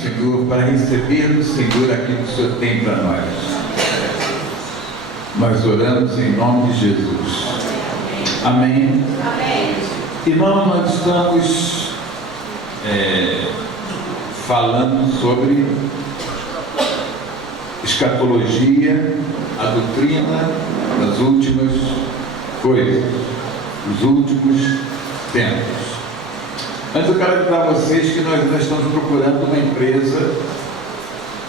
Senhor, para receber do Senhor aquilo que o Senhor tem para nós. Nós oramos em nome de Jesus. Amém? Amém. Irmão, nós estamos falando sobre escatologia, a doutrina das últimas coisas, os últimos tempos. Mas eu quero avisar vocês que nós estamos procurando uma empresa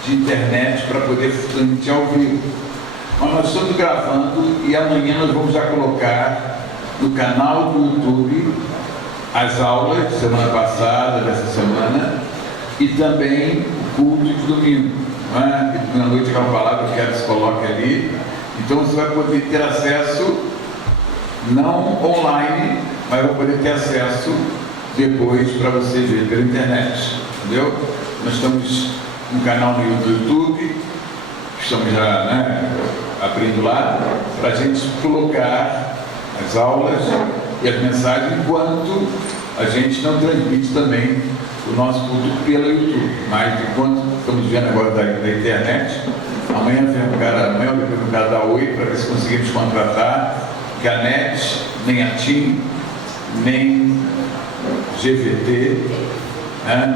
de internet para poder transmitir ao vivo. Mas nós estamos gravando e amanhã nós vamos já colocar no canal do YouTube as aulas de semana passada, dessa semana, e também o culto de domingo. Não é? Que domingo à noite é uma palavra que eu quero que se coloque ali. Então você vai poder ter acesso, não online, mas vai poder ter acesso depois para você ver pela internet, entendeu? Nós estamos no canal no YouTube, estamos já abrindo lá, para a gente colocar as aulas e as mensagens, enquanto a gente não transmite também o nosso culto pelo YouTube. Mas enquanto estamos vendo agora da internet, amanhã vem um cara, amanhã depois um cara da Oi, para ver se conseguimos contratar, que a NET, nem a TIM, nem GVT,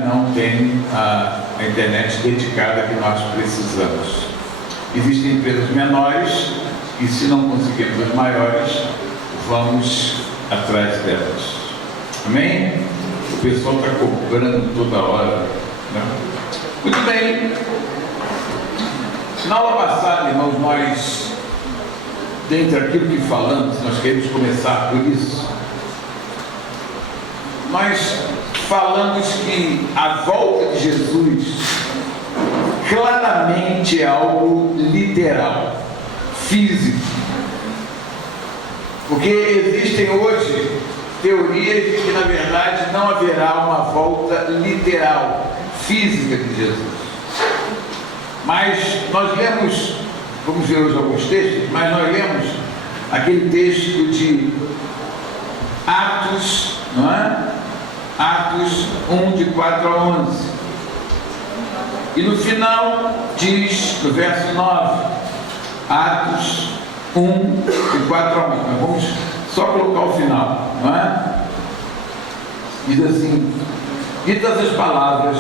não tem a internet dedicada que nós precisamos. Existem empresas menores e, se não conseguirmos as maiores, vamos atrás delas. Amém? O pessoal está cobrando toda hora. Né? Muito bem. Na aula passada, irmãos, nós, dentre aquilo que falamos, nós queremos começar por isso. Nós falamos que a volta de Jesus claramente é algo literal, físico. Porque existem hoje teorias de que, na verdade, não haverá uma volta literal, física de Jesus. Mas nós lemos, vamos ver hoje alguns textos, mas nós lemos aquele texto de Atos, não é? Atos 1, de 4 a 11. E no final diz, no verso 9, Atos 1, de 4 a 11. Mas vamos só colocar o final, não é? Diz assim: ditas as palavras,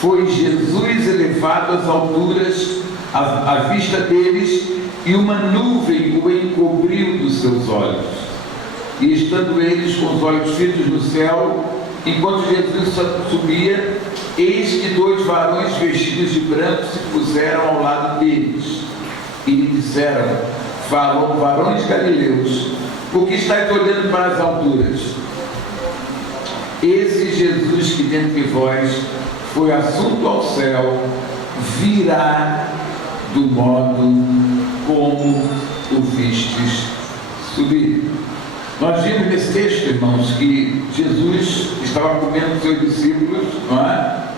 foi Jesus elevado às alturas à vista deles, e uma nuvem o encobriu dos seus olhos. E estando eles com os olhos fitos no céu, enquanto Jesus subia, eis que 2 varões vestidos de branco se puseram ao lado deles e lhe disseram: varões galileus, por que estáis olhando para as alturas? Esse Jesus que dentre vós foi assunto ao céu, virá do modo como o vistes subir. Nós vimos nesse texto, irmãos, que Jesus estava comendo com seus discípulos, não é?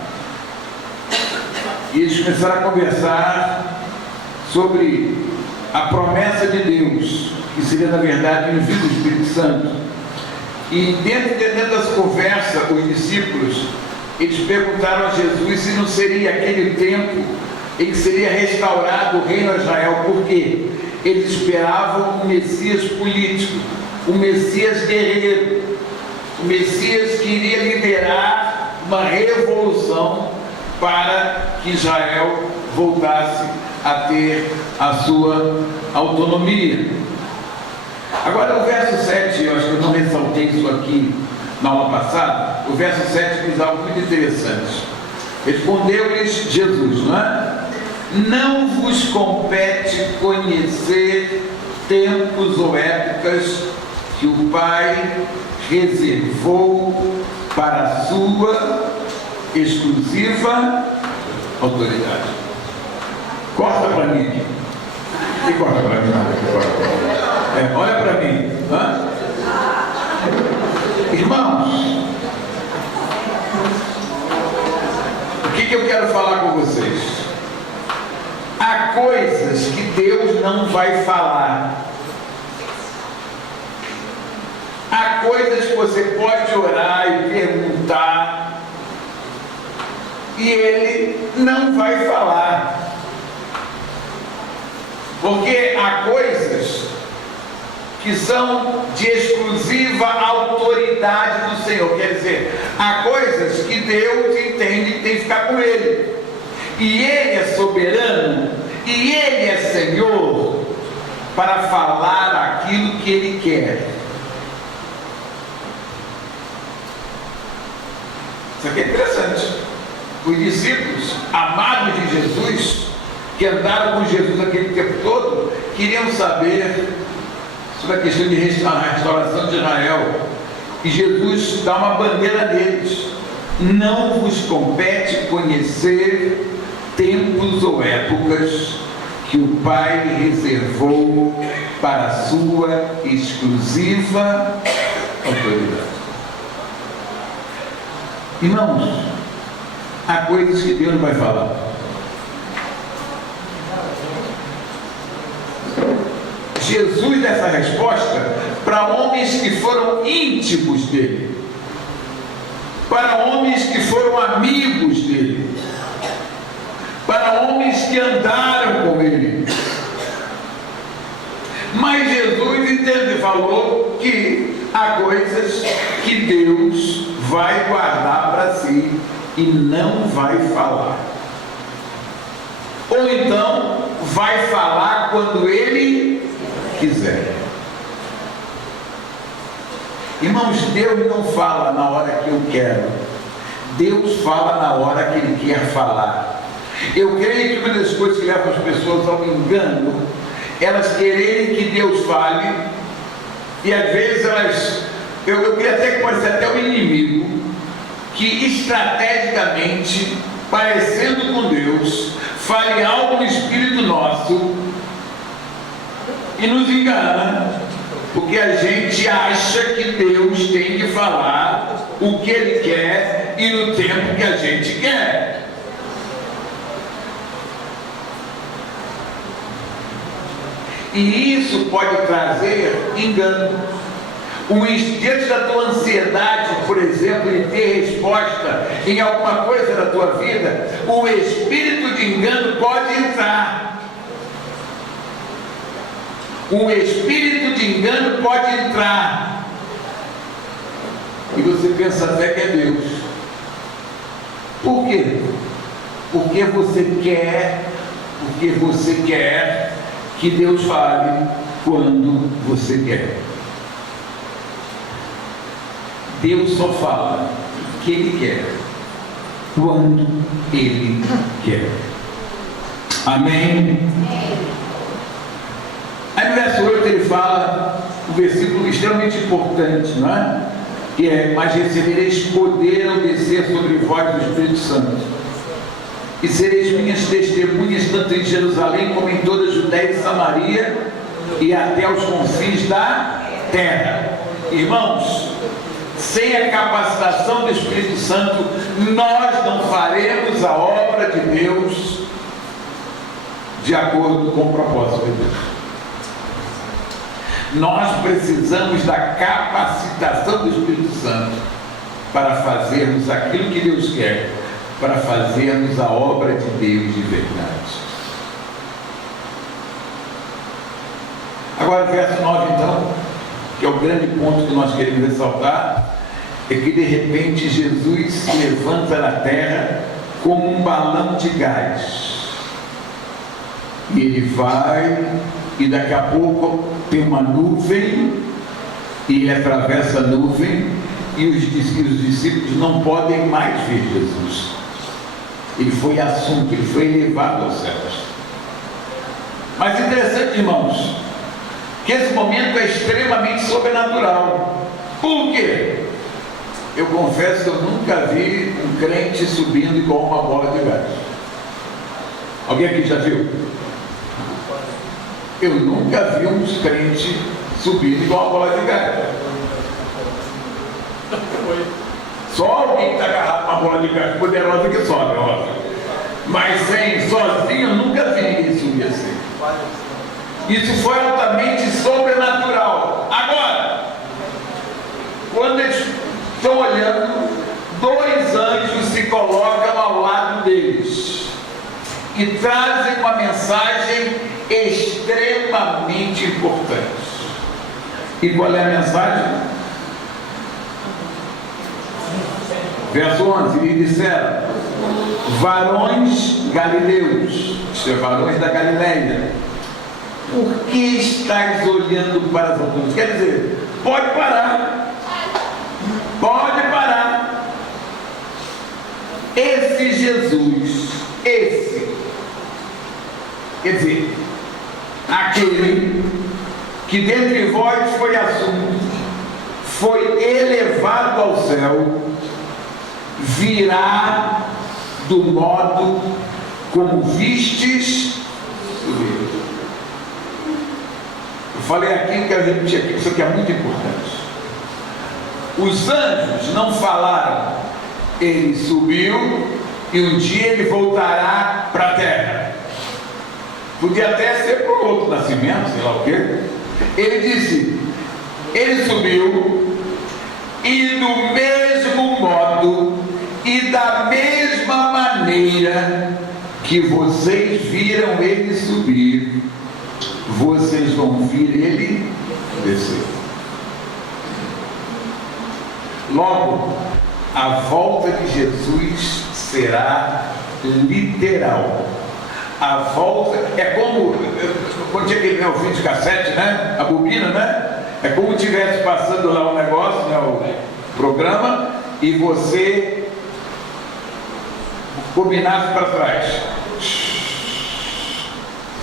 E eles começaram a conversar sobre a promessa de Deus, que seria, na verdade, o envio do Espírito Santo. E dentro dessa conversa, os discípulos, eles perguntaram a Jesus se não seria aquele tempo em que seria restaurado o reino a Israel. Por quê? Eles esperavam um Messias político, o Messias guerreiro, o Messias que iria liderar uma revolução para que Israel voltasse a ter a sua autonomia. Agora o verso 7, eu acho que eu não ressaltei isso aqui na aula passada, o verso 7 diz algo muito interessante. Respondeu-lhes Jesus, não é? Não vos compete conhecer tempos ou épocas que o Pai reservou para a sua exclusiva autoridade. Corta para mim aqui. E corta para mim. Olha para mim. Irmãos, o que eu quero falar com vocês? Há coisas que Deus não vai falar. Há coisas que você pode orar e perguntar e Ele não vai falar. Porque há coisas que são de exclusiva autoridade do Senhor. Quer dizer, há coisas que Deus entende que tem que ficar com Ele. E Ele é soberano, e Ele é Senhor para falar aquilo que Ele quer. Isso aqui é interessante. Os discípulos amados de Jesus, que andaram com Jesus aquele tempo todo, queriam saber sobre a questão de restauração de Israel. E Jesus dá uma bandeira deles: não vos compete conhecer tempos ou épocas que o Pai reservou para a sua exclusiva autoridade. Irmãos, há coisas que Deus não vai falar. Jesus dá essa resposta para homens que foram íntimos dele, para homens que foram amigos dele, para homens que andaram com ele. Mas Jesus entende, falou que há coisas que Deus vai guardar para si e não vai falar. Ou então vai falar quando Ele quiser. Irmãos, Deus não fala na hora que eu quero. Deus fala na hora que Ele quer falar. Eu creio que uma das coisas que levam as pessoas ao engano, elas quererem que Deus fale, e às vezes elas, eu queria até que pode ser até o inimigo, que estrategicamente, parecendo com Deus, fale algo no espírito nosso e nos engana, porque a gente acha que Deus tem que falar o que Ele quer e no tempo que a gente quer. E isso pode trazer engano. Diante da tua ansiedade, por exemplo, de ter resposta em alguma coisa da tua vida, o espírito de engano pode entrar. O espírito de engano pode entrar. E você pensa até que é Deus. Por quê? Porque você quer que Deus fale quando você quer. Deus só fala o que Ele quer, quando Ele quer. Amém? Aí no verso 8 ele fala um versículo extremamente importante, não é? Que é: mas recebereis poder ao descer sobre vós do Espírito Santo, e sereis minhas testemunhas tanto em Jerusalém como em toda a Judéia e Samaria e até os confins da terra. Irmãos, sem a capacitação do Espírito Santo, nós não faremos a obra de Deus de acordo com o propósito de Deus. Nós precisamos da capacitação do Espírito Santo para fazermos aquilo que Deus quer, para fazermos a obra de Deus de verdade. Agora, verso 9, então, que é o grande ponto que nós queremos ressaltar, é que de repente Jesus se levanta na terra como um balão de gás. E ele vai, e daqui a pouco tem uma nuvem, e ele atravessa a nuvem, e os discípulos não podem mais ver Jesus. Ele foi assunto, ele foi elevado aos céus. Mas interessante, irmãos, que esse momento é extremamente sobrenatural. Por quê? Eu confesso que eu nunca vi um crente subindo igual uma bola de gás. Alguém aqui já viu? Eu nunca vi um crente subindo igual uma bola de gás. Só alguém que está agarrado com uma bola de gás poderosa que sobe, óbvio. Mas sozinho eu nunca vi isso. ia ser. Isso foi altamente sobrenatural. Agora, quando eles estão olhando, dois anjos se colocam ao lado deles e trazem uma mensagem extremamente importante. E qual é a mensagem? Verso 11: e disseram: varões galileus, isto é, varões da Galileia, por que estáis olhando para as alturas? Quer dizer, pode parar. Pode parar. Esse Jesus, quer dizer, aquele que dentre vós foi assunto, foi elevado ao céu, virá do modo como vistes subir. Eu falei aqui, quero repetir aqui, isso aqui é muito importante. Os anjos não falaram, ele subiu e um dia ele voltará para a terra. Podia até ser para outro nascimento, sei lá o quê. Ele disse, ele subiu e do mesmo modo e da mesma maneira que vocês viram ele subir, vocês vão vir ele descer. Logo, a volta de Jesus será literal. A volta é como quando tinha aquele meu vídeo cassete, né? A bobina, né? É como se estivesse passando lá um negócio, né? O programa, e você combinasse para trás.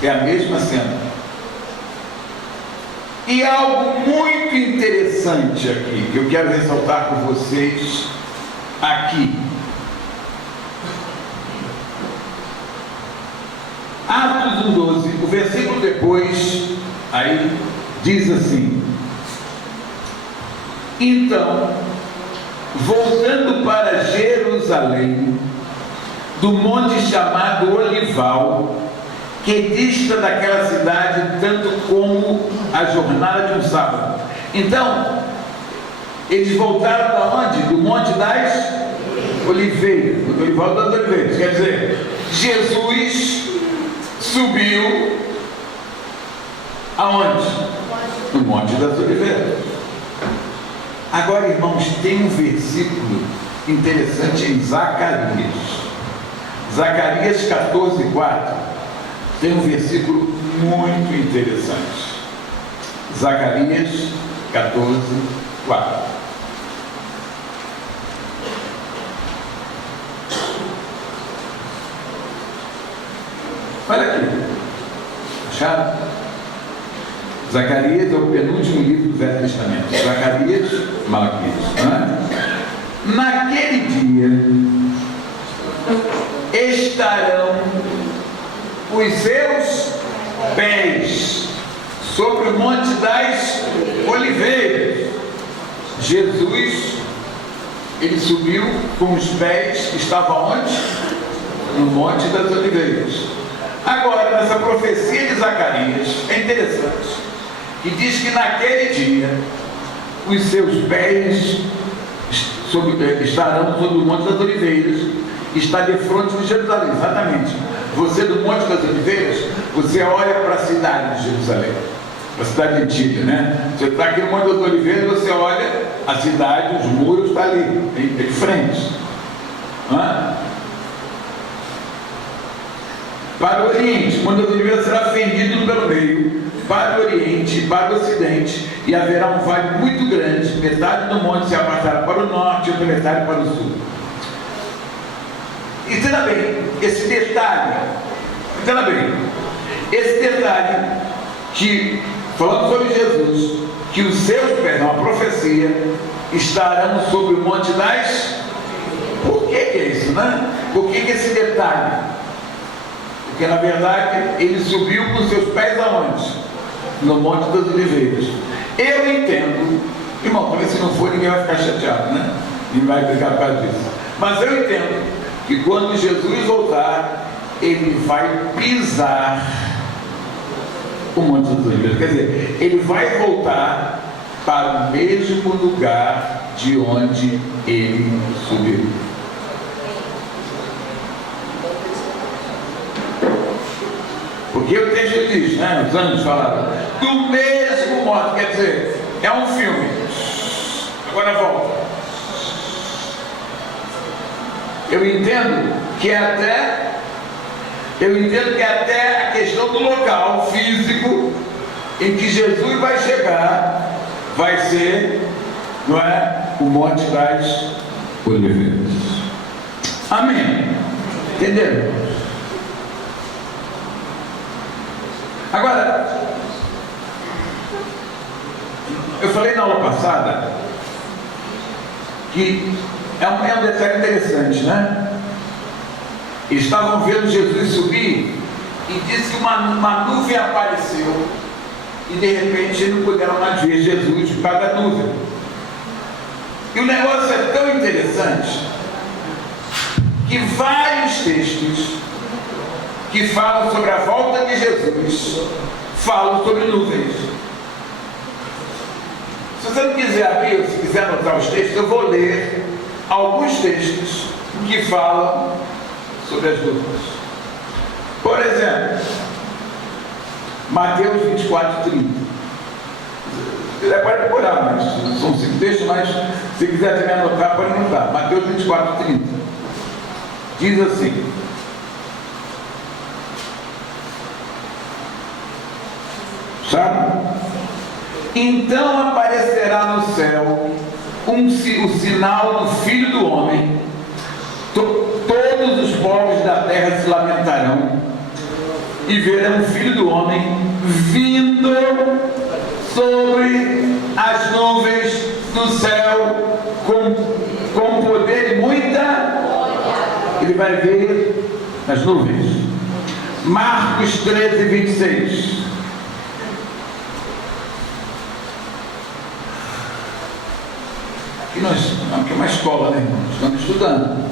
É a mesma cena. E algo muito interessante aqui, que eu quero ressaltar com vocês aqui. Atos 1:12, o versículo depois, aí diz assim: então, voltando para Jerusalém, do monte chamado Olival, que dista daquela cidade tanto como a jornada de um sábado. Então, eles voltaram para onde? Do Monte das Oliveiras, do Olival das Oliveiras. Quer dizer, Jesus subiu aonde? No Monte das Oliveiras. Agora, irmãos, tem um versículo interessante em Zacarias. Zacarias 14:4. Tem um versículo muito interessante. Zacarias 14:4. Olha aqui. Acharam? Zacarias é o penúltimo livro do Velho Testamento. Zacarias, Malaquias. Naquele dia estarão os seus pés sobre o Monte das Oliveiras. Jesus, ele subiu com os pés que estavam onde? No Monte das Oliveiras. Agora, nessa profecia de Zacarias, é interessante, que diz que naquele dia os seus pés estarão sobre o Monte das Oliveiras, está de frente de Jerusalém. Exatamente. Você do Monte das Oliveiras, você olha para a cidade de Jerusalém, a cidade antiga, né? Você está aqui no Monte das Oliveiras, você olha a cidade, os muros estão ali, é de frente. Para o Oriente, o Monte das Oliveiras será fendido pelo meio, para o Oriente, para o Ocidente, e haverá um vale muito grande, metade do monte se apartará para o norte e outra metade para o sul. Entenda bem, esse detalhe, que, falando sobre Jesus, que os seus pés, uma profecia, estarão sobre o Monte das... Por que é isso, né? Por que esse detalhe? Porque, na verdade, ele subiu com seus pés aonde? No Monte das Oliveiras. Eu entendo, irmão, talvez se não for, ninguém vai ficar chateado, né? Ninguém vai brigar por causa disso. Mas eu entendo que quando Jesus voltar, ele vai pisar o Monte das Oliveiras. Quer dizer, ele vai voltar para o mesmo lugar de onde ele subiu. Porque o texto diz, né, os anjos falaram, do mesmo modo, quer dizer, é um filme. Agora volta. Eu entendo que até a questão do local físico em que Jesus vai chegar vai ser, não é, o Monte das Oliveiras. Amém? Entenderam? Agora, eu falei na aula passada que é um detalhe interessante, né? Estavam vendo Jesus subir e disse que uma nuvem apareceu e de repente eles não puderam mais ver Jesus por causa da nuvem. E o negócio é tão interessante que vários textos que falam sobre a volta de Jesus falam sobre nuvens. Se você não quiser abrir, se quiser anotar os textos, eu vou ler alguns textos que falam sobre as nuvens. Por exemplo, Mateus 24, 30. Se quiser pode procurar, mas são 5 textos, mas se quiser também anotar, pode anotar. Mateus 24, 30. Diz assim: sabe? Então aparecerá no céu o sinal do Filho do Homem. Todos os povos da terra se lamentarão e verão o Filho do Homem vindo sobre as nuvens do céu com poder e muita. Ele vai ver nas nuvens. Marcos 13, 26. Aqui é uma escola, né, irmãos? Estamos estudando.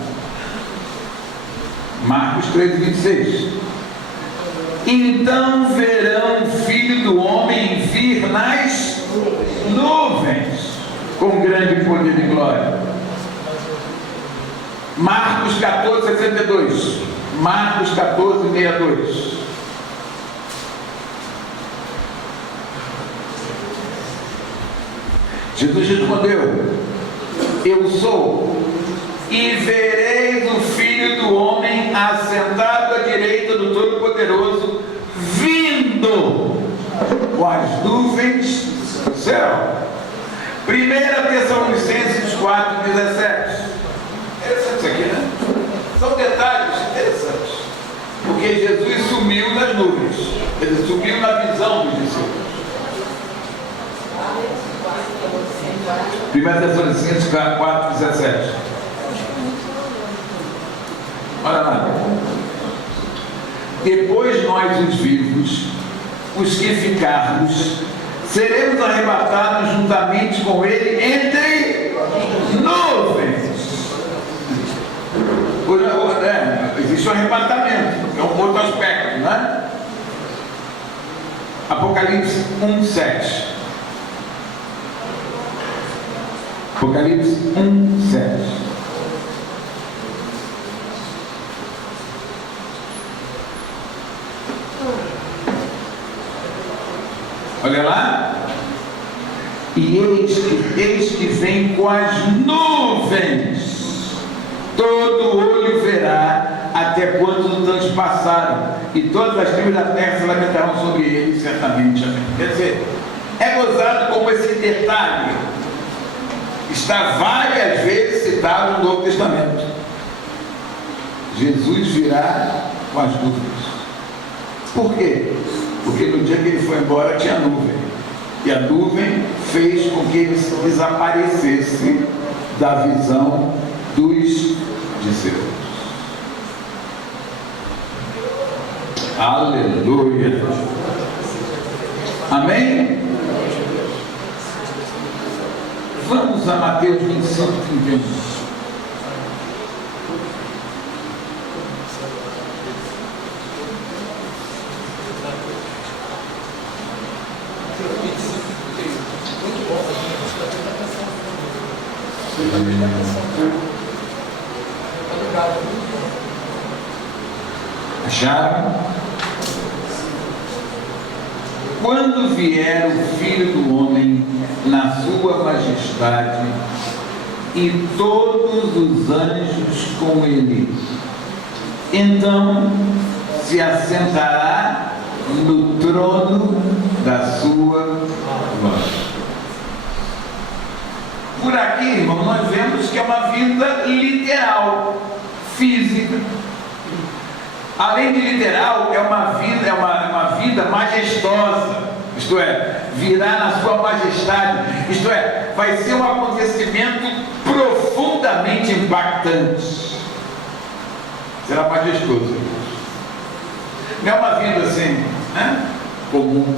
Marcos 13, 26. Então verão o Filho do Homem vir nas nuvens com grande poder e glória. Marcos 14, 62. Marcos 14, 62. Jesus respondeu: eu sou, e vereis o Filho do Homem assentado à direita do Todo-Poderoso, vindo com as nuvens do céu. 1 Tessalonicenses 4, 17. Interessante isso aqui, né? São detalhes interessantes. Porque Jesus sumiu nas nuvens. Ele sumiu na visão dos discípulos. 1 Tessalonicenses 4, 17. Olha lá. Depois nós, os vivos, os que ficarmos, seremos arrebatados juntamente com ele entre nuvens. Existe um arrebatamento, é um outro aspecto, né? Apocalipse 1, 7. Apocalipse 1, 7. Olha lá. E eis que vem com as nuvens, todo olho verá, até quando transpassaram, e todas as tribos da terra se lamentarão sobre ele, certamente. Amém. Quer dizer, é gozado como esse detalhe está várias vezes citado no Novo Testamento. Jesus virá com as nuvens. Por quê? Porque no dia que ele foi embora tinha nuvem. E a nuvem fez com que ele desaparecesse da visão dos discípulos. Aleluia. Amém? Vamos a Mateus 25, 31. Acharam? Quando vier o Filho do Homem na sua majestade e todos os anjos com ele, então se assentará no trono da sua glória. Por aqui, irmão, nós vemos que é uma vida literal, física. Além de literal, é uma vida majestosa, isto é, virá na sua majestade, isto é, vai ser um acontecimento profundamente impactante. Será majestoso. Não é uma vida assim, né? Comum.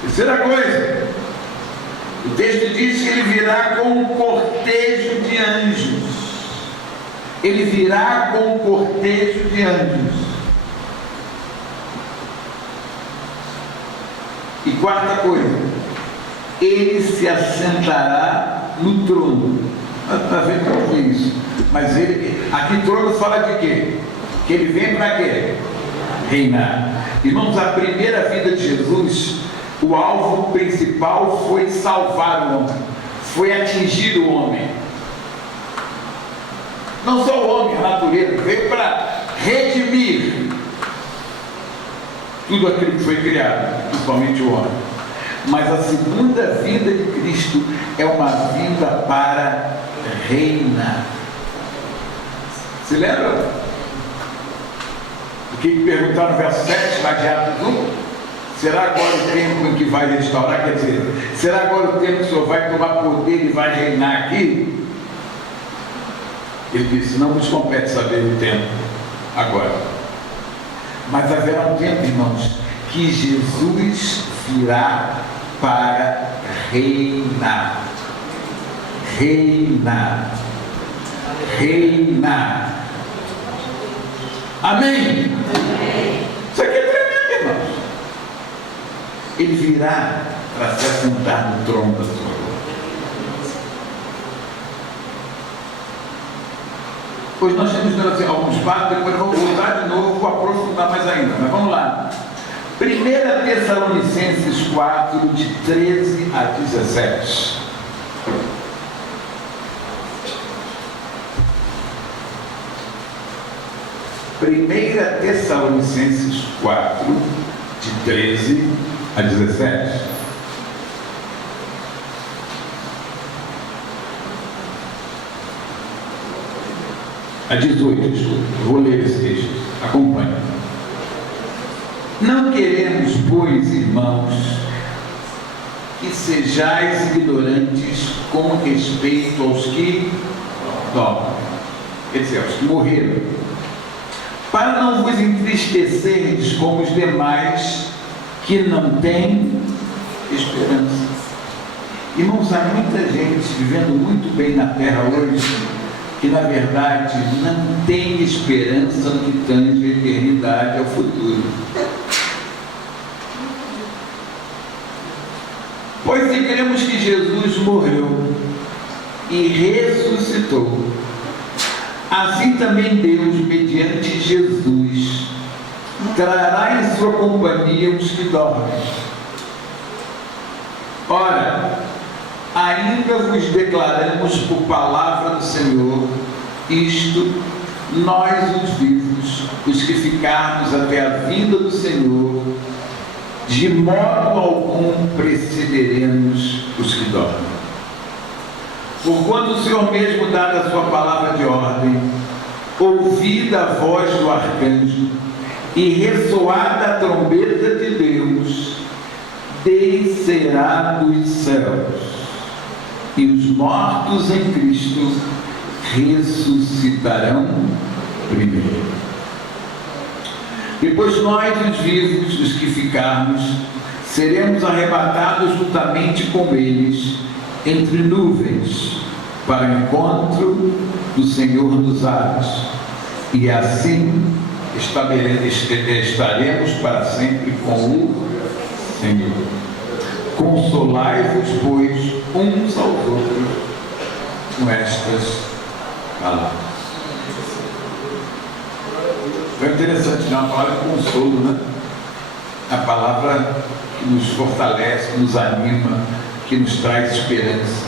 Terceira coisa, o texto diz que ele virá com um cortejo de anjos. Ele virá com um cortejo de anjos. E quarta coisa, ele se assentará no trono. Está vendo como é isso? Mas ele, aqui trono fala de quê? Que ele vem para quê? Reinar. Irmãos, a primeira vida de Jesus, o alvo principal foi salvar o homem, foi atingir o homem. Não só o homem, a natureza, veio para redimir tudo aquilo que foi criado, principalmente o homem. Mas a segunda vida de Cristo é uma vida para reinar. Se lembra? O que perguntaram no verso 7, lá de Atos 1? Será agora o tempo em que vai restaurar? Quer dizer, será agora o tempo que o Senhor vai tomar poder e vai reinar aqui? Ele disse, não nos compete saber o tempo agora. Mas haverá um tempo, irmãos, que Jesus virá para reinar. Reinar. Reinar. Amém? Isso aqui é tremendo, irmãos. Ele virá para se assentar no trono da sua glória. Pois nós temos assim, alguns passos, depois vamos voltar de novo para aprofundar mais ainda. Mas vamos lá. 1 Tessalonicenses 4, de 13 a 17. 1 Tessalonicenses 4, de 13 a 17. A 18, desculpa, vou ler esse texto, acompanhe. Não queremos, pois, irmãos, que sejais ignorantes com respeito aos que dormem, quer dizer, aos que morreram, para não vos entristecerdes como os demais que não têm esperança. Irmãos, há muita gente vivendo muito bem na terra hoje, que na verdade não tem esperança no que tange a eternidade, ao futuro. Pois se cremos que Jesus morreu e ressuscitou, assim também Deus, mediante Jesus, trará em sua companhia os que dormem. Ora, ainda vos declaramos por palavra do Senhor isto, nós os vivos, os que ficarmos até a vinda do Senhor, de modo algum precederemos os que dormem. Porquanto o Senhor mesmo, dada a sua palavra de ordem, ouvida a voz do arcanjo e ressoada a trombeta de Deus, descerá dos céus, e os mortos em Cristo ressuscitarão primeiro. Depois nós, os vivos, os que ficarmos, seremos arrebatados juntamente com eles entre nuvens para o encontro do Senhor nos ares, e assim estaremos para sempre com o Senhor. consolai-vos, pois, uns aos outros com estas palavras. É interessante, né? Uma palavra de consolo, né? A palavra que nos fortalece, que nos anima, que nos traz esperança.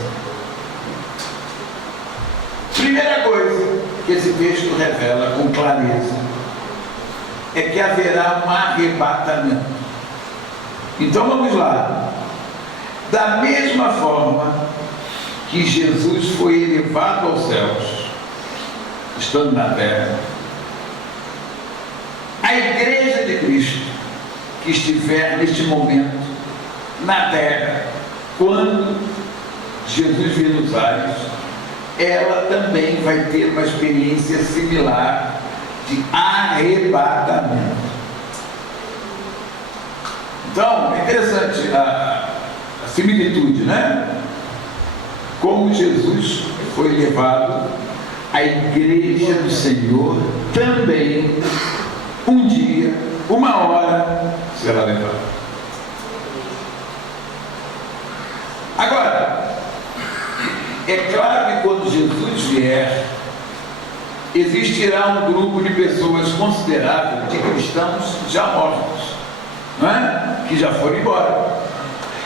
Primeira coisa que esse texto revela com clareza é que haverá um arrebatamento. Então vamos lá. Da mesma forma que Jesus foi elevado aos céus, estando na terra, a igreja de Cristo que estiver neste momento na terra, quando Jesus vir nos ares, ela também vai ter uma experiência similar de arrebatamento. Então, é interessante a similitude, né? Como Jesus foi levado, a igreja do Senhor também, um dia, uma hora, será levada. Agora, é claro que quando Jesus vier, existirá um grupo de pessoas considerável de cristãos já mortos, não é? Que já foram embora.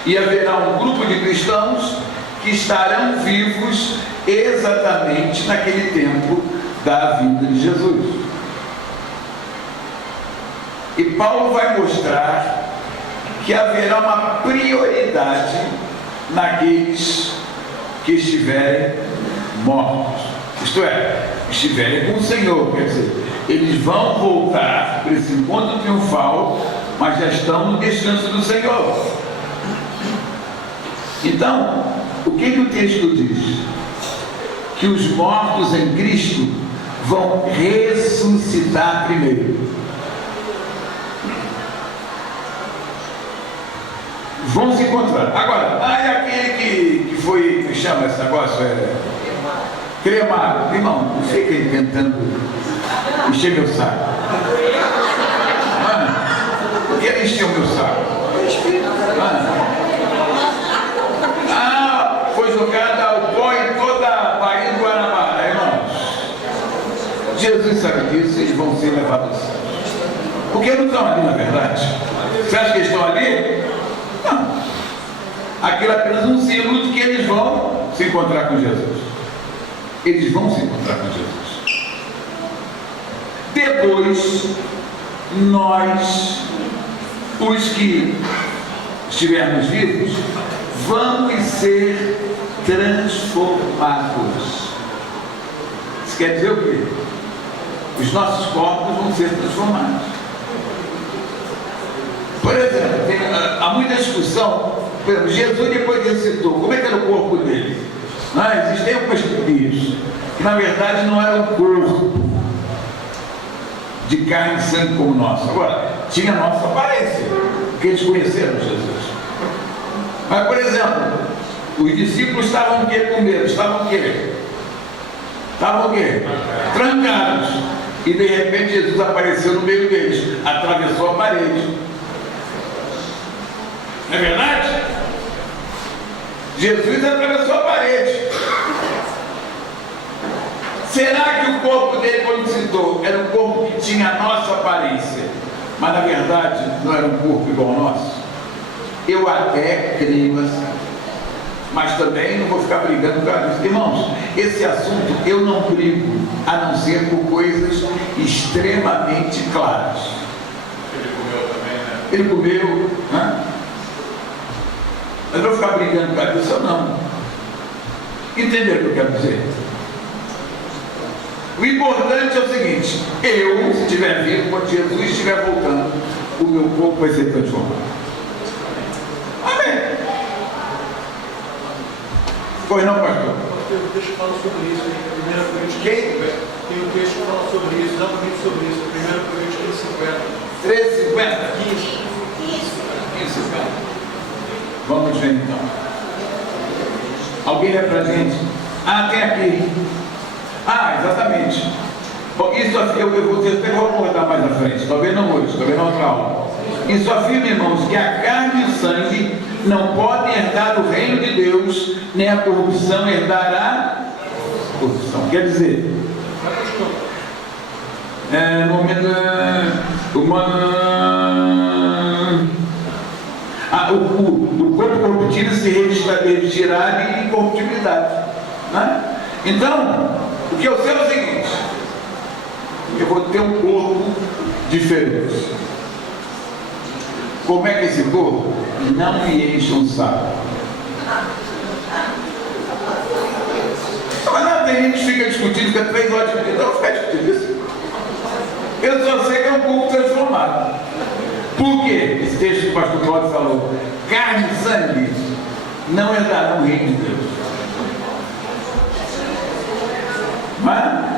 E haverá um grupo de cristãos que estarão vivos exatamente naquele tempo da vinda de Jesus. E Paulo vai mostrar que haverá uma prioridade naqueles que estiverem mortos, isto é, estiverem com o Senhor, quer dizer, eles vão voltar para esse encontro triunfal, mas já estão no descanso do Senhor. Então, o que o texto diz? Que os mortos em Cristo vão ressuscitar primeiro. Vão se encontrar. Agora, é aquele que foi, que chama esse negócio? Cremado. Irmão, não fiquem tentando encher meu saco. Porque ele encheu meu saco. Foi jogada ao pó em toda a Bahia do Guanabara, irmãos. Jesus sabe disso, eles vão ser levados ao céu. Porque não estão ali, na verdade. Você acha que eles estão ali? Não. Aquilo é apenas um símbolo de que eles vão se encontrar com Jesus. Eles vão se encontrar com Jesus. Depois, nós, os que estivermos vivos, vamos ser transformados. Isso quer dizer o quê? Os nossos corpos vão ser transformados. Por exemplo, há muita discussão. Por exemplo, Jesus depois ressuscitou. Como é que era o corpo dele? Existem algumas teorias que na verdade não era um corpo de carne e sangue como o nosso. Agora, tinha a nossa aparência, porque eles conheceram Jesus. Mas, por exemplo, os discípulos estavam o quê com medo? Estavam o quê? Trancados. E de repente Jesus apareceu no meio deles, atravessou a parede. Não é verdade? Jesus atravessou a parede. Será que o corpo dele, quando citou, era um corpo que tinha a nossa aparência, mas na verdade não era um corpo igual ao nosso? Eu até creio assim, mas também não vou ficar brigando por causa disso. Irmãos, esse assunto eu não brigo, a não ser por coisas extremamente claras. Ele comeu também, né? Ele comeu, né? Mas não vou ficar brigando por causa disso, não. Entenderam o que eu quero dizer? O importante é o seguinte: eu, se estiver vivo, quando Jesus estiver voltando, o meu corpo vai ser transformado. Amém. Pois não, pastor? Deixa eu falar sobre isso em 1 Coríntios. Tem um texto que fala sobre isso, exatamente sobre isso. 1 Coríntios 15:50. 13:50? 15:50. Vamos ver então. Alguém lê pra gente? Tem aqui. Exatamente. Bom, isso eu vou mostrar mais à frente, talvez não hoje, talvez na outra aula. Isso afirma, irmãos, que a carne e o sangue não podem herdar o reino de Deus, nem a corrupção herdará a corrupção. Quer dizer, no momento o corpo corruptível se revestirá de incorruptibilidade, né? Então, o que eu sei é o seguinte: eu vou ter um corpo diferente. Como é que esse corpo? Não me enche um saco. Mas não, tem gente que fica discutindo, fica 3 horas discutindo. Eu vou ficar discutindo isso. Eu só sei que é um corpo transformado. Por quê? Esse texto que o pastor Cláudio falou: carne e sangue não herdarão o reino de Deus. Mas,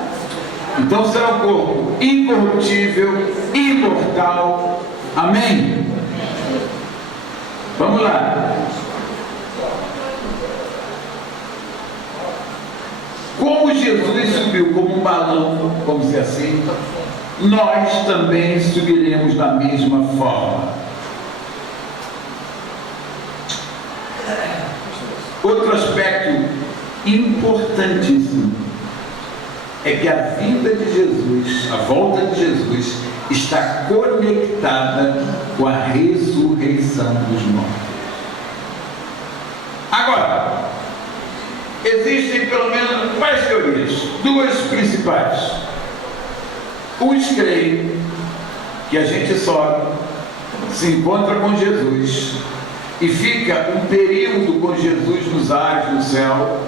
então será um corpo incorruptível, imortal. Amém? Vamos lá. Como Jesus subiu como um balão, como se assim, nós também subiremos da mesma forma. Outro aspecto importantíssimo é que a vinda de Jesus, a volta de Jesus, está conectada com a ressurreição dos mortos. Agora, existem pelo menos várias teorias, 2 principais. Uns creem que a gente sobe, se encontra com Jesus e fica um período com Jesus nos ares do céu,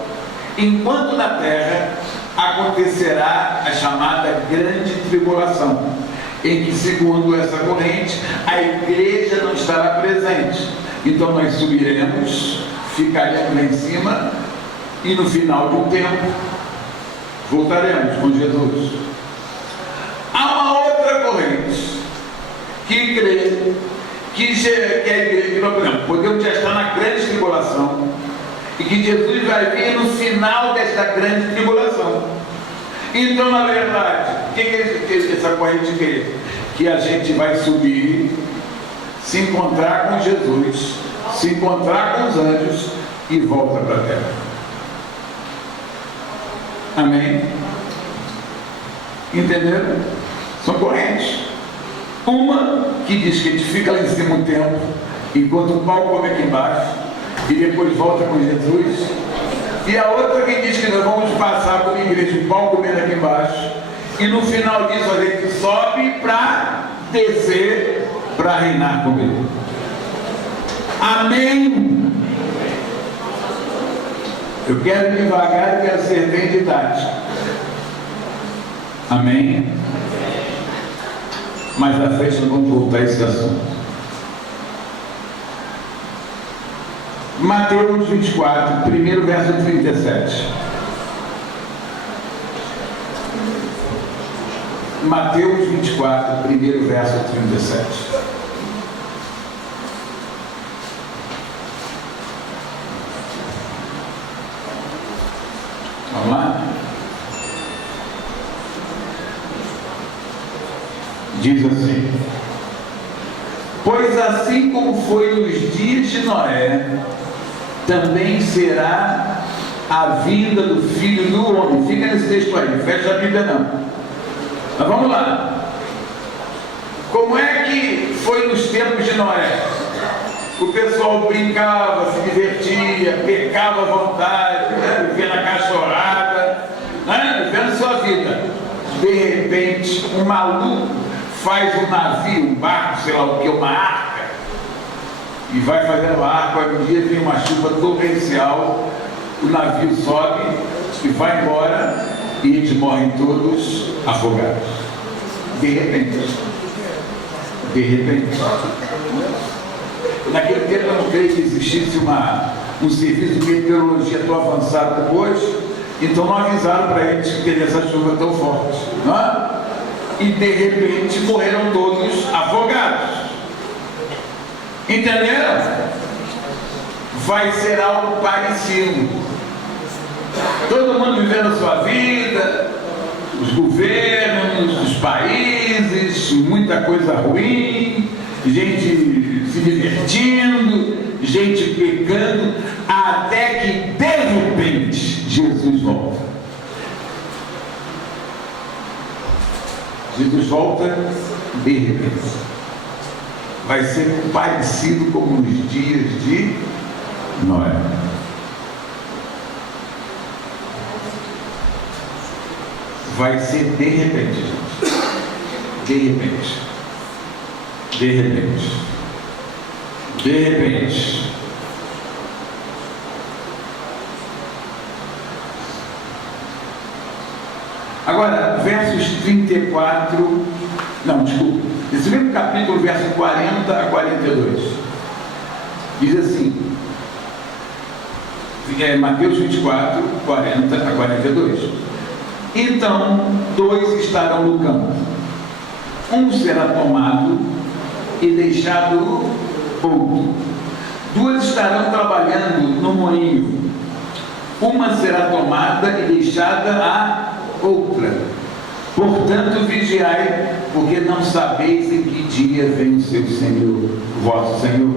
enquanto na terra acontecerá a chamada grande tribulação, em que, segundo essa corrente, a igreja não estará presente. Então nós subiremos, ficaremos lá em cima e no final de um tempo voltaremos com Jesus. Há uma outra corrente que crê que a igreja, por exemplo, podemos já estar na grande tribulação e que Jesus vai vir no final desta grande tribulação. Então, na verdade, o que essa corrente crê? Que a gente vai subir, se encontrar com Jesus, se encontrar com os anjos e volta para a terra. Amém? Entenderam? São correntes. Uma que diz que a gente fica lá em cima um tempo, enquanto o pau come aqui embaixo, e depois volta com Jesus. E a outra que diz que nós vamos passar por igreja, o pau comendo aqui embaixo, e no final disso a gente sobe para descer, para reinar com ele. Amém? Eu quero ir devagar e quero ser bem didático. Amém? Mas na frente nós vamos voltar a esse assunto. Mateus 24, primeiro verso 37. Mateus 24, primeiro verso 37. Vamos lá? Diz assim: pois assim como foi nos dias de Noé, também será a vinda do Filho do Homem. Fica nesse texto aí, não fecha a Bíblia não. Mas vamos lá. Como é que foi nos tempos de Noé? O pessoal brincava, se divertia, pecava à vontade, né? Vivia na cachorrada, né? Vivendo sua vida. De repente, um maluco faz um navio, um barco, sei lá o que, uma arca, e vai fazendo a arca. Um dia vem uma chuva torrencial, o navio sobe e vai embora, e eles morrem todos afogados. De repente. De repente. Naquele tempo eu não creio que existisse um serviço de meteorologia tão avançado como hoje, então não avisaram para eles que teria essa chuva tão forte, não é? E de repente morreram todos afogados. Entenderam? Vai ser algo parecido. Todo mundo vivendo a sua vida, os governos, os países, muita coisa ruim, gente se divertindo, gente pecando, até que de repente Jesus volta. Jesus volta de repente. Vai ser parecido com os dias de Noé. Vai ser de repente, gente. De repente. De repente. De repente. Agora, versos 34, não, desculpa, esse mesmo capítulo, verso 40 a 42, diz assim, Mateus 24, 40 a 42, então, 2 estarão no campo, um será tomado e deixado outro, 2 estarão trabalhando no moinho, uma será tomada e deixada a outra. Portanto, vigiai, porque não sabeis em que dia vem o seu Senhor, o vosso Senhor.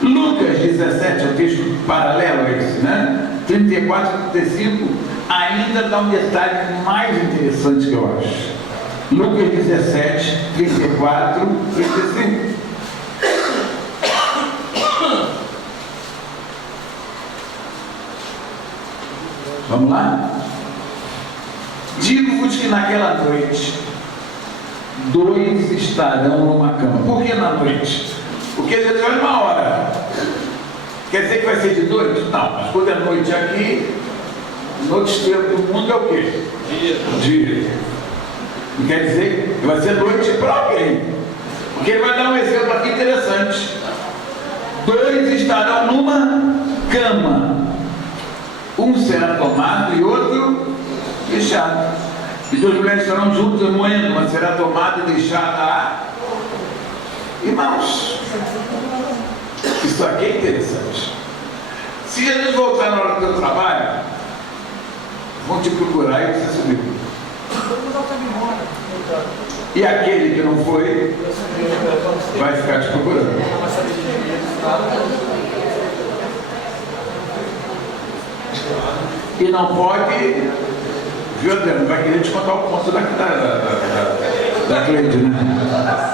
Lucas 17, é o texto paralelo a esse, né? 34 e 35, ainda dá um detalhe mais interessante que eu acho. Lucas 17, 34 e 35. Vamos lá? Digo-vos que naquela noite 2 estarão numa cama. Por que na noite? Porque Jesus vai uma hora. Quer dizer que vai ser de noite? Não, mas quando é noite aqui, no extremo do mundo é o quê? Dia. Não quer dizer que vai ser noite para alguém. Porque ele vai dar um exemplo aqui interessante. 2 estarão numa cama. Um será tomado e outro deixado. E 2 mulheres estarão juntas moendo, uma será tomada e deixada a... Irmãos, isso aqui é interessante. Se Jesus voltar na hora do teu trabalho, vão te procurar e você subiu. E aquele que não foi, vai ficar te procurando. E não pode, viu, Adriano, não vai querer te contar o ponto da Cleide, né?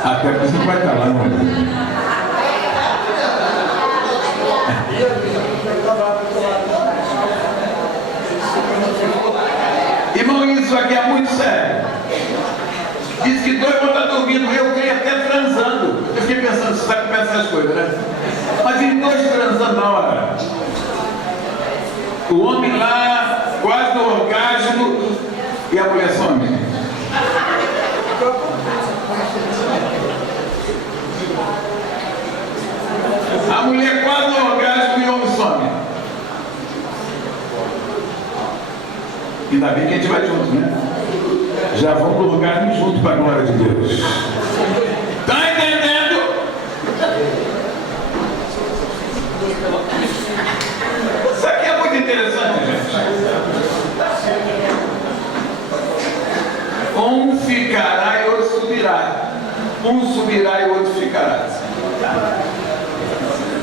Até porque você não vai estar lá, não. Irmão, isso aqui é muito sério. Diz que 2 vão estar dormindo, eu creio até transando. Eu fiquei pensando, você sabe pensar essas coisas, né? Mas em 2 transando na hora. O homem lá, quase no orgasmo, e a mulher some. A mulher quase no orgasmo e o homem some. Ainda bem que a gente vai junto, né? Já vamos pro orgasmo junto para a glória de Deus. Está entendendo? Isso aqui é muito interessante, gente. Um ficará e outro subirá. Um subirá e outro ficará.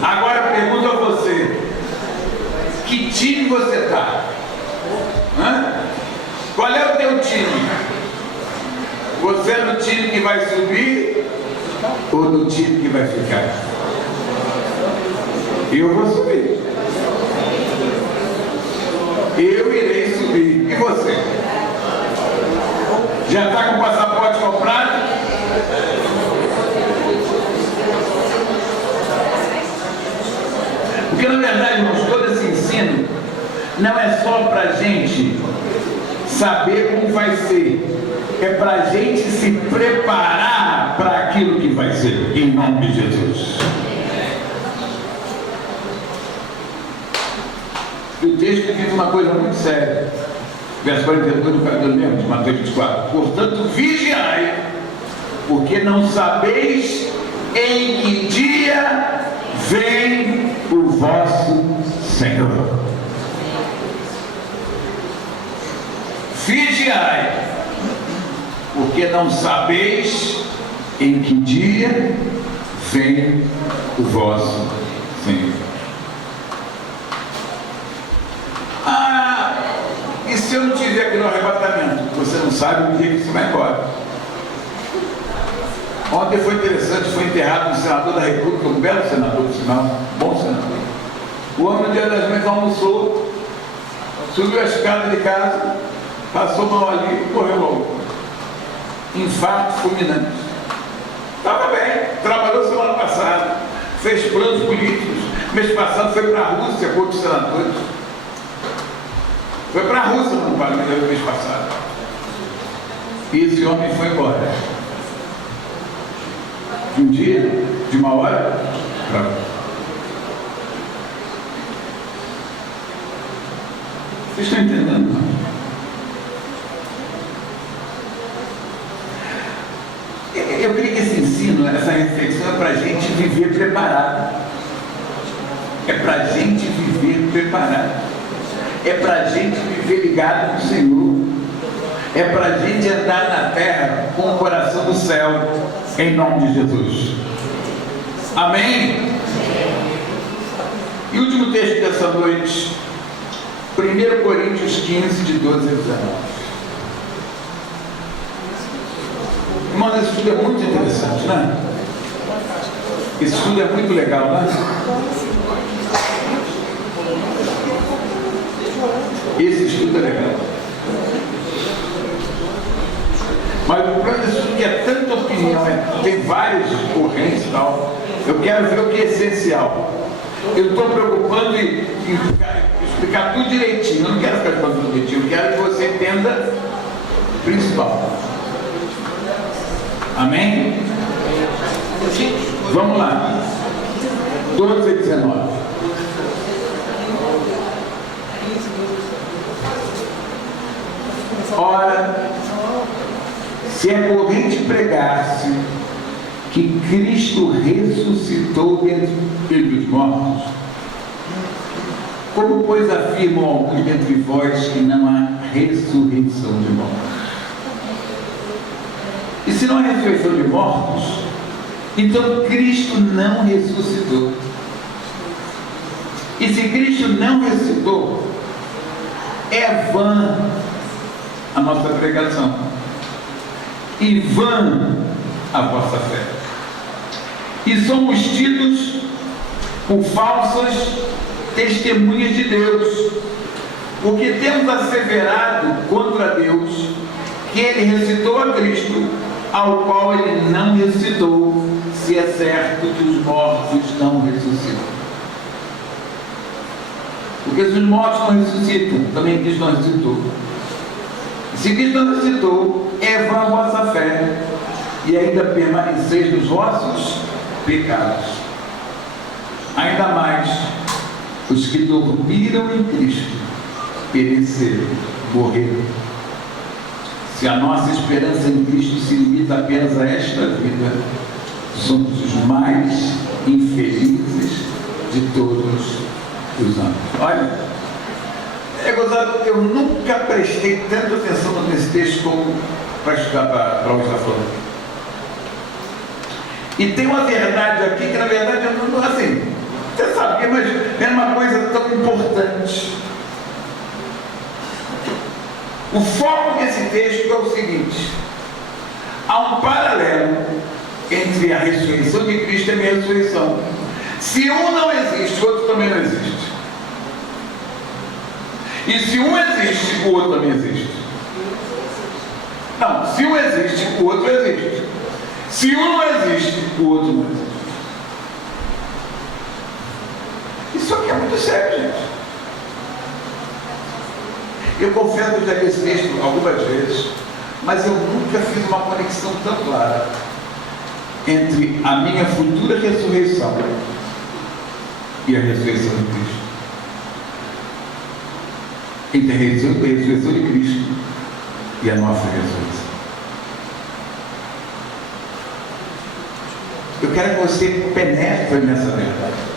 Agora pergunto a você: que time você está? Qual é o teu time? Você é do time que vai subir ou do time que vai ficar? Eu vou subir. Eu irei subir. E você? Já está com o passaporte comprado? Porque na verdade, irmãos, todo esse ensino não é só para a gente saber como vai ser, é para a gente se preparar para aquilo que vai ser, em nome de Jesus. E o texto diz uma coisa muito séria, verso 42 do capítulo mesmo, de Mateus 24: portanto, vigiai, porque não sabeis em que dia vem o vosso Senhor. Vigiai, porque não sabeis em que dia vem o vosso Senhor. Ah, e se eu não estiver aqui no arrebatamento? Você não sabe o dia que você vai embora. Ontem foi interessante, foi enterrado um senador da República, um belo senador, por sinal, um bom senador. O homem no dia das mães almoçou, subiu a escada de casa, passou mal ali e morreu logo. Infarto fulminante. Estava bem, trabalhou semana passada, fez planos políticos. Mês passado foi para a Rússia com outros senadores. Foi para a Rússia no parlamento no mês passado. E esse homem foi embora. De um dia, de uma hora, para outra. Vocês estão entendendo? Não? Eu creio que esse ensino, essa reflexão é para a gente viver preparado. É para a gente viver preparado. É para a gente viver ligado com o Senhor. É para a gente andar na terra com o coração do céu, em nome de Jesus. Amém? E o último texto dessa noite, 1 Coríntios 15, de 12 a 19. Irmãos, esse estudo é muito interessante, né? Esse estudo é muito legal, né? Esse estudo é legal. Mas o problema desse estudo é que é tanta opinião, tem várias correntes e tal. Eu quero ver o que é essencial. Eu estou preocupando em explicar tudo direitinho. Eu não quero ficar explicando tudo direitinho. Eu quero que você entenda o principal. Amém? Vamos lá. 12 a 19. Ora, se é corrente pregar-se que Cristo ressuscitou dentre os mortos, como, pois, afirmam alguns dentre vós que não há ressurreição de mortos? E se não há ressurreição de mortos, então Cristo não ressuscitou. E se Cristo não ressuscitou, é vã a nossa pregação e vã a vossa fé. E somos tidos por falsas testemunhas de Deus, porque temos asseverado contra Deus que Ele ressuscitou a Cristo, ao qual Ele não ressuscitou, se é certo que os mortos não ressuscitam. Porque se os mortos não ressuscitam, também Cristo não ressuscitou. Se Cristo não ressuscitou, é vã a vossa fé, e ainda permaneceis nos vossos pecados. Ainda mais, os que dormiram em Cristo pereceram, morreram. Se a nossa esperança em Cristo se limita apenas a esta vida, somos os mais infelizes de todos os anos. Olha, é gozado, eu nunca prestei tanta atenção nesse texto como para estudar, para hoje estar falando. E tem uma verdade aqui que, na verdade, eu não, assim, você sabe, mas é uma coisa tão importante. O foco desse texto é o seguinte: há um paralelo entre a ressurreição de Cristo e a minha ressurreição. Se um não existe, o outro também não existe. E se um existe, o outro também existe. Não, se um existe, o outro existe. Se um não existe, o outro não existe. Isso aqui é muito sério, gente. Eu confesso que eu já li esse texto algumas vezes, mas eu nunca fiz uma conexão tão clara entre a minha futura ressurreição e a ressurreição de Cristo. Entre a ressurreição de Cristo e a nossa ressurreição. Eu quero que você penetre nessa verdade.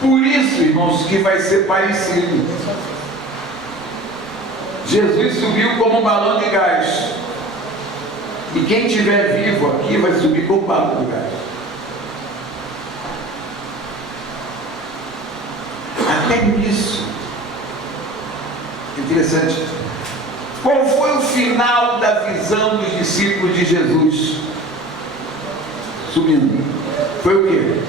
Por isso, irmãos, que vai ser parecido. Jesus subiu como um balão de gás. E quem estiver vivo aqui vai subir com o papo do gás. Até nisso. Interessante. Qual foi o final da visão dos discípulos de Jesus? Subindo. Foi o quê?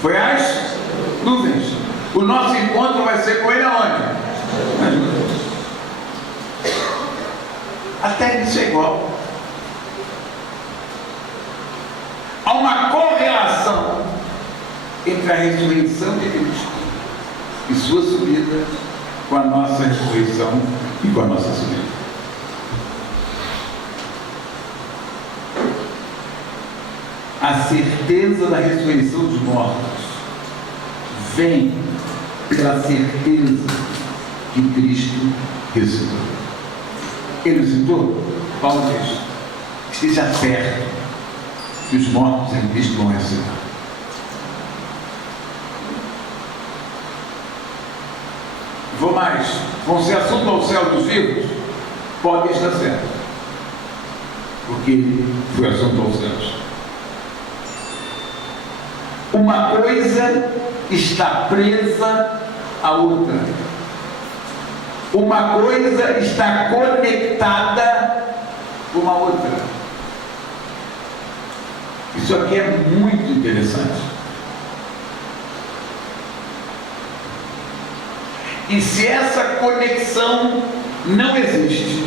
Foi as nuvens. O nosso encontro vai ser com ele aonde? Nas nuvens. Até isso é igual. Há uma correlação entre a ressurreição de Cristo e sua subida com a nossa ressurreição e com a nossa subida. A certeza da ressurreição dos mortos vem pela certeza que Cristo ressuscitou. Ele ressuscitou? Paulo diz: esteja certo que os mortos em Cristo vão ressuscitar. Vou mais, vão ser assunto ao céu dos vivos? Pode estar certo, porque foi assunto aos céus. Uma coisa está presa à outra. Uma coisa está conectada com a outra. Isso aqui é muito interessante. E se essa conexão não existe,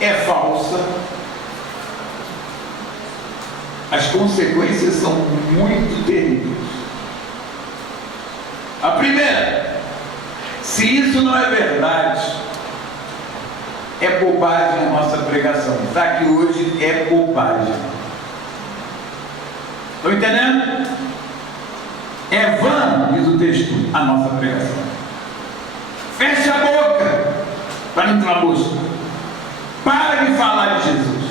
é falsa, as consequências são muito terríveis. A primeira, se isso não é verdade, é bobagem a nossa pregação. Está aqui hoje, é bobagem. Estão entendendo? É vã, diz o texto, a nossa pregação. Feche a boca para não entrar busca. Para de falar de Jesus.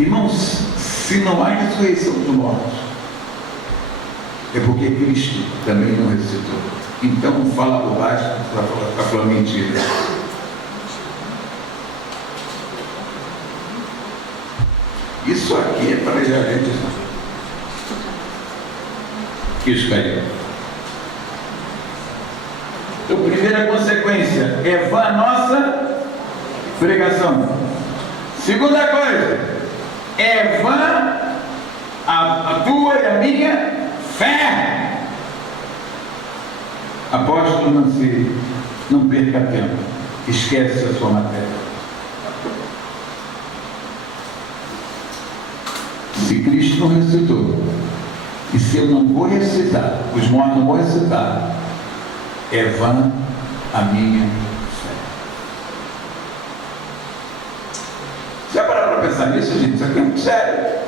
Irmãos, se não há ressurreição dos mortos, é porque Cristo também não ressuscitou. Então não fala bobagem para falar mentira. Isso aqui é para a gente que espere. Então, primeira consequência, é vã a nossa pregação. Segunda coisa, é vã a tua e a minha fé. Apóstolo Nancy, não perca tempo, esquece a sua matéria. Se Cristo não ressuscitou, e se eu não vou ressuscitar, os mortos não vão ressuscitar, é vã a minha fé. Já pararam para pensar nisso, gente? Isso aqui é muito sério.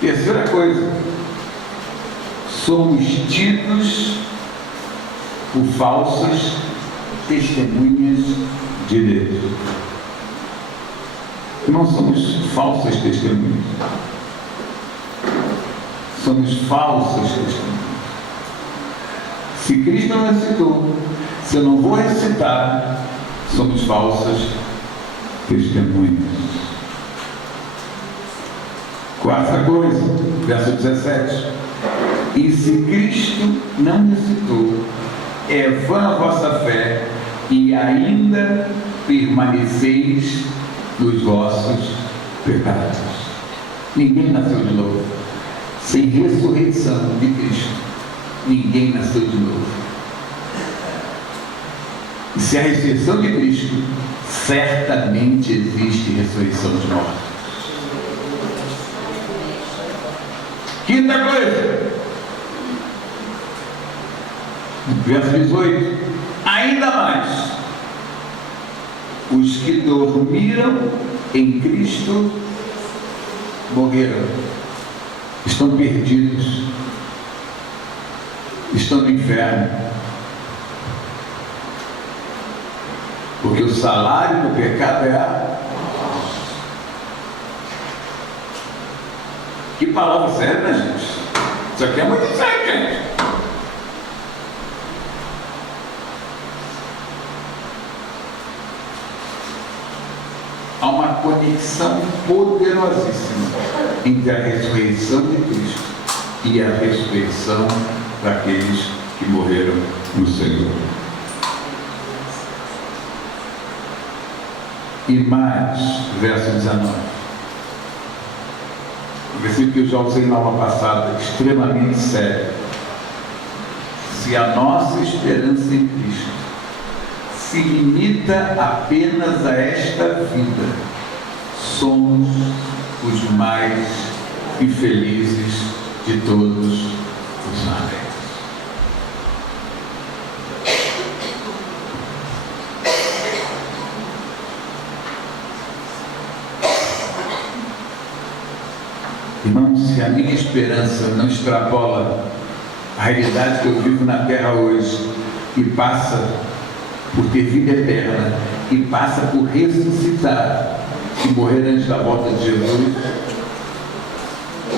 Terceira coisa, somos tidos por falsas testemunhas de Deus. Não somos falsas testemunhas. Somos falsas testemunhas. Se Cristo não ressuscitou, se eu não vou ressuscitar, somos falsas testemunhas. Quarta coisa, verso 17. E se Cristo não ressuscitou, é vã a vossa fé e ainda permaneceis nos vossos pecados. Ninguém nasceu de novo. Sem ressurreição de Cristo, ninguém nasceu de novo. E se a ressurreição de Cristo, certamente existe ressurreição dos mortos. Quinta coisa, verso 18. Ainda mais, os que dormiram em Cristo morreram, estão perdidos, estão no inferno, porque o salário do pecado é a... Que palavra séria, né, gente? Isso aqui é muito sério, gente. há uma conexão poderosíssima entre a ressurreição de Cristo e a ressurreição daqueles que morreram no Senhor. E mais, verso 19. O versículo que eu já usei na aula passada, extremamente sério. Se a nossa esperança em Cristo se limita apenas a esta vida, somos os mais infelizes de todos os homens. Irmãos, se a minha esperança não extrapola a realidade que eu vivo na terra hoje e passa por ter vida eterna e passa por ressuscitar e morrer antes da volta de Jesus,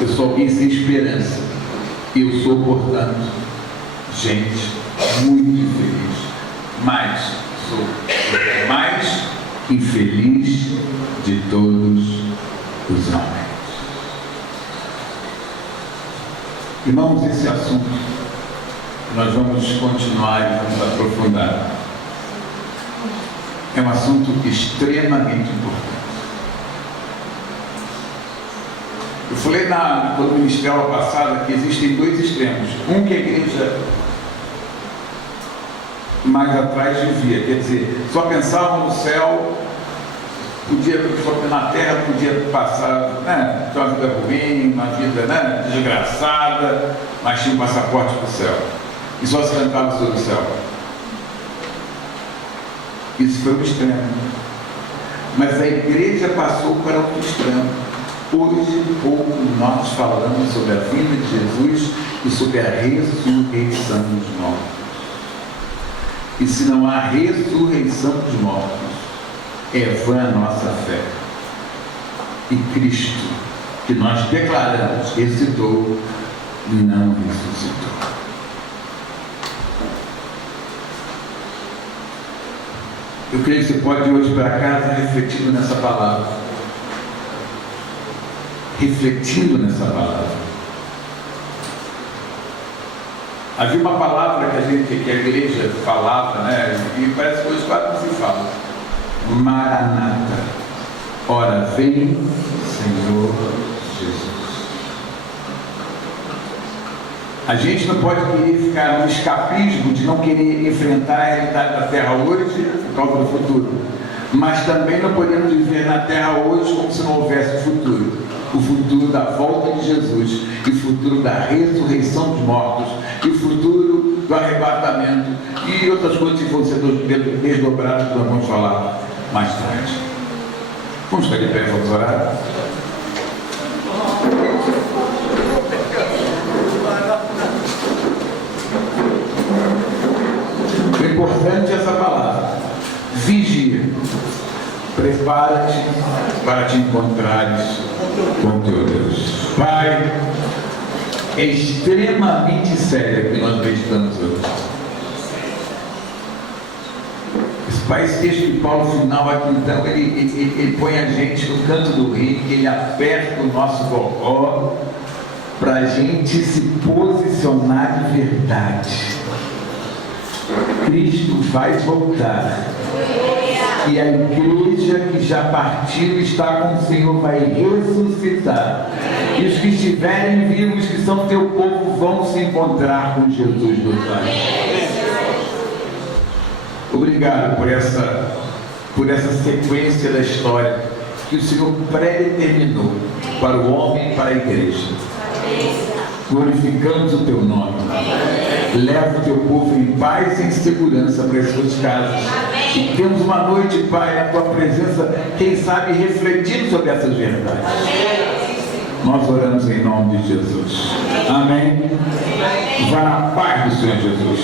eu sou alguém sem esperança. Eu sou, portanto, gente muito infeliz. Mas sou o mais infeliz de todos os homens. Irmãos, esse assunto nós vamos continuar e vamos aprofundar. É um assunto extremamente importante. Eu falei quando ministrei a aula passada que existem dois extremos. Um que a igreja mais atrás vivia, quer dizer, só pensava no céu, na terra podia passar, né, uma vida ruim, uma vida, né, desgraçada, mas tinha um passaporte para o céu. E só se cantava sobre o céu. Isso foi um extremo. Mas a igreja passou para outro extremo. Hoje, pouco nós falamos sobre a vinda de Jesus e sobre a ressurreição dos mortos. E se não há ressurreição dos mortos, é vã a nossa fé. E Cristo, que nós declaramos, ressuscitou e não ressuscitou. Eu creio que você pode ir hoje para casa refletindo nessa palavra. Refletindo nessa palavra. Havia uma palavra que a igreja falava, né? E parece que hoje quase não se fala. Maranata. Ora vem, Senhor Jesus. A gente não pode querer ficar no escapismo de não querer enfrentar a realidade da terra hoje por causa do futuro. Mas também não podemos viver na terra hoje como se não houvesse futuro. O futuro da volta de Jesus, e o futuro da ressurreição dos mortos, e o futuro do arrebatamento, e outras coisas que vão ser desdobradas que nós vamos falar mais tarde. Vamos ficar de pé, vamos orar? O importante é essa palavra. Vigia. Prepara-te para te encontrares com teu Deus. Pai, é extremamente sério que nós meditamos hoje. Pai, esse texto de Paulo final aqui, então, ele põe a gente no canto do ringue, ele aperta o nosso gogó para a gente se posicionar de verdade. Cristo vai voltar. E a igreja que já partiu está com o Senhor, vai ressuscitar. E os que estiverem vivos, que são teu povo, vão se encontrar com Jesus do Pai. Obrigado por essa sequência da história que o Senhor predeterminou para o homem e para a igreja. Glorificamos o teu nome. Leva o teu povo em paz e em segurança para as suas casas. E temos uma noite, Pai, na tua presença, quem sabe refletindo sobre essas verdades. Nós oramos em nome de Jesus. Amém. Vá na paz do Senhor Jesus.